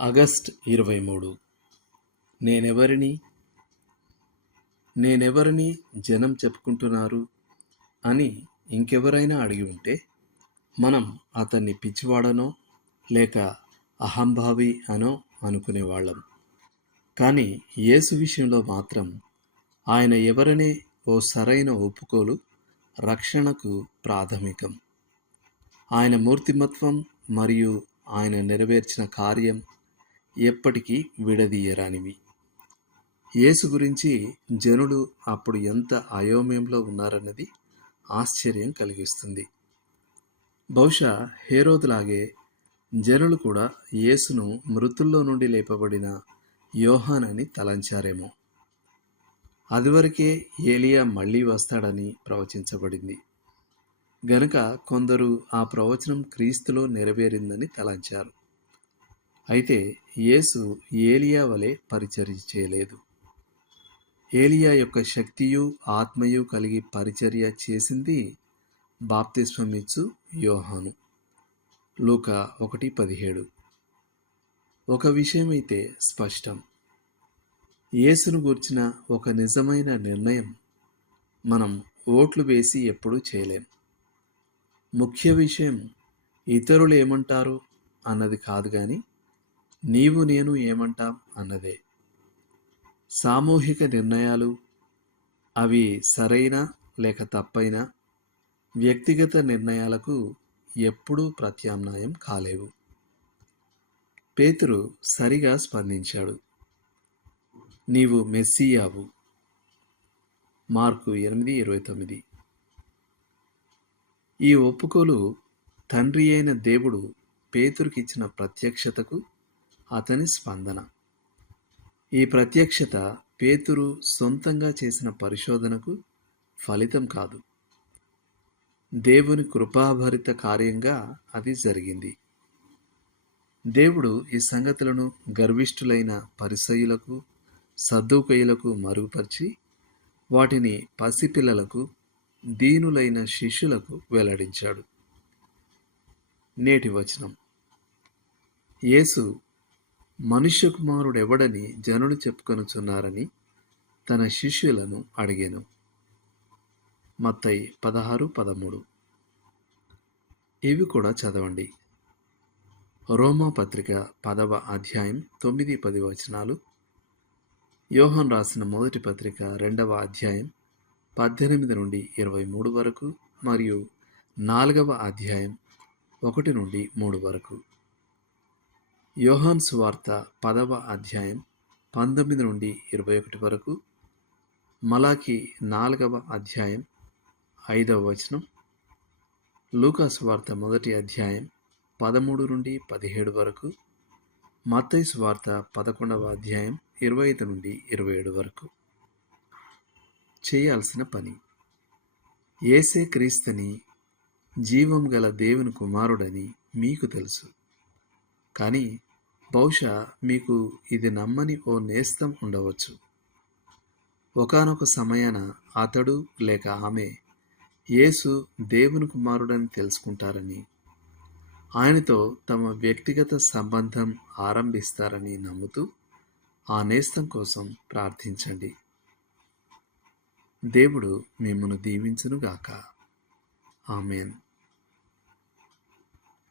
August ఇరవై మూడు. నేనెవరిని? నేనెవరిని జనం చెప్పుకుంటున్నారు? అని ఇంకెవరైనా అడిగి ఉంటే మనం అతన్ని పిచ్చివాడనో లేక అహంభావి అనో అనుకునేవాళ్ళం కానీ యేసు విషయంలో మాత్రం ఆయన ఎవరనే ఓ సరైన ఒప్పుకోలు రక్షణకు ప్రాథమికం. ఆయన మూర్తిమత్వం మరియు ఆయన నెరవేర్చిన కార్యం ఎప్పటికీ విడదీయరానివి. యేసు గురించి జనులు అప్పుడు ఎంత అయోమయంలో ఉన్నారన్నది ఆశ్చర్యం కలిగిస్తుంది. బహుశా హేరోదులాగే జనులు కూడా యేసును మృతుల్లో నుండి లేపబడిన యోహానని తలంచారేమో. అదివరకే ఏలియా మళ్ళీ వస్తాడని ప్రవచించబడింది. గనుక కొందరు ఆ ప్రవచనం క్రీస్తులో నెరవేరిందని తలంచారు. అయితే యేసు ఏలియా వలె పరిచర్య చేయలేదు ఏలియా యొక్క శక్తియు ఆత్మయు కలిగి పరిచర్య చేసింది బాప్తిస్వమిచ్చు యోహాను. లూక ఒకటి పదిహేడు. ఒక విషయమైతే స్పష్టం. యేసును గూర్చిన ఒక నిజమైన నిర్ణయం మనం ఓట్లు వేసి ఎప్పుడూ చేయలేం. ముఖ్య విషయం ఇతరులు ఏమంటారు అన్నది కాదు కానీ నీవు నేను ఏమంటాం అన్నదే. సామూహిక నిర్ణయాలు అవి సరైన లేక తప్పైన వ్యక్తిగత నిర్ణయాలకు ఎప్పుడూ ప్రత్యామ్నాయం కాలేవు. పేతురు సరిగా స్పందించాడు. నీవు మెస్సియావు. మార్కు ఎనిమిది ఇరవై తొమ్మిది. ఈ ఒప్పుకోలు తండ్రి అయిన దేవుడు పేతురుకిచ్చిన ప్రత్యక్షతకు అతని స్పందన. ఈ ప్రత్యక్షత పేతురు సొంతంగా చేసిన పరిశోధనకు ఫలితం కాదు. దేవుని కృపాభరిత కార్యంగా అది జరిగింది. దేవుడు ఈ సంగతులను గర్విష్ఠులైన పరిసయులకు సర్దుకయులకు మరుగుపరిచి వాటిని పసిపిల్లలకు దీనులైన శిష్యులకు వెల్లడించాడు. నేటి వచనం. యేసు మనుష్య కుమారుడెవడని జనులు చెప్పుకొనుచున్నారని తన శిష్యులను అడిగాను. మత్తయి పదహారు పదమూడు. ఇవి కూడా చదవండి. రోమా పత్రిక పదవ అధ్యాయం తొమ్మిది పది వచనాలు. యోహన్ రాసిన మొదటి పత్రిక రెండవ అధ్యాయం పద్దెనిమిది నుండి ఇరవై మూడు వరకు మరియు నాలుగవ అధ్యాయం ఒకటి నుండి మూడు వరకు. యోహాన్ సువార్త పదవ అధ్యాయం పంతొమ్మిది నుండి ఇరవై ఒకటి వరకు మలాకి నాలుగవ అధ్యాయం ఐదవ వచనం లూకాస్ వార్త మొదటి అధ్యాయం పదమూడు నుండి పదిహేడు వరకు మత్తైస్ వార్త పదకొండవ అధ్యాయం ఇరవై ఐదు నుండి ఇరవై ఏడు వరకు. చేయాల్సిన పని. ఏసే క్రీస్తని జీవం గల దేవుని కుమారుడని మీకు తెలుసు. కానీ బహుశా మీకు ఇది నమ్మని ఓ నేస్తం ఉండవచ్చు. ఒకనొక సమయాన అతడు లేక ఆమె యేసు దేవుని కుమారుడని తెలుసుకుంటారని ఆయనతో తమ వ్యక్తిగత సంబంధం ఆరంభిస్తారని నమ్ముతూ ఆ నేస్తం కోసం ప్రార్థించండి. దేవుడు మిమ్మను దీవించునుగాక. ఆమెన్.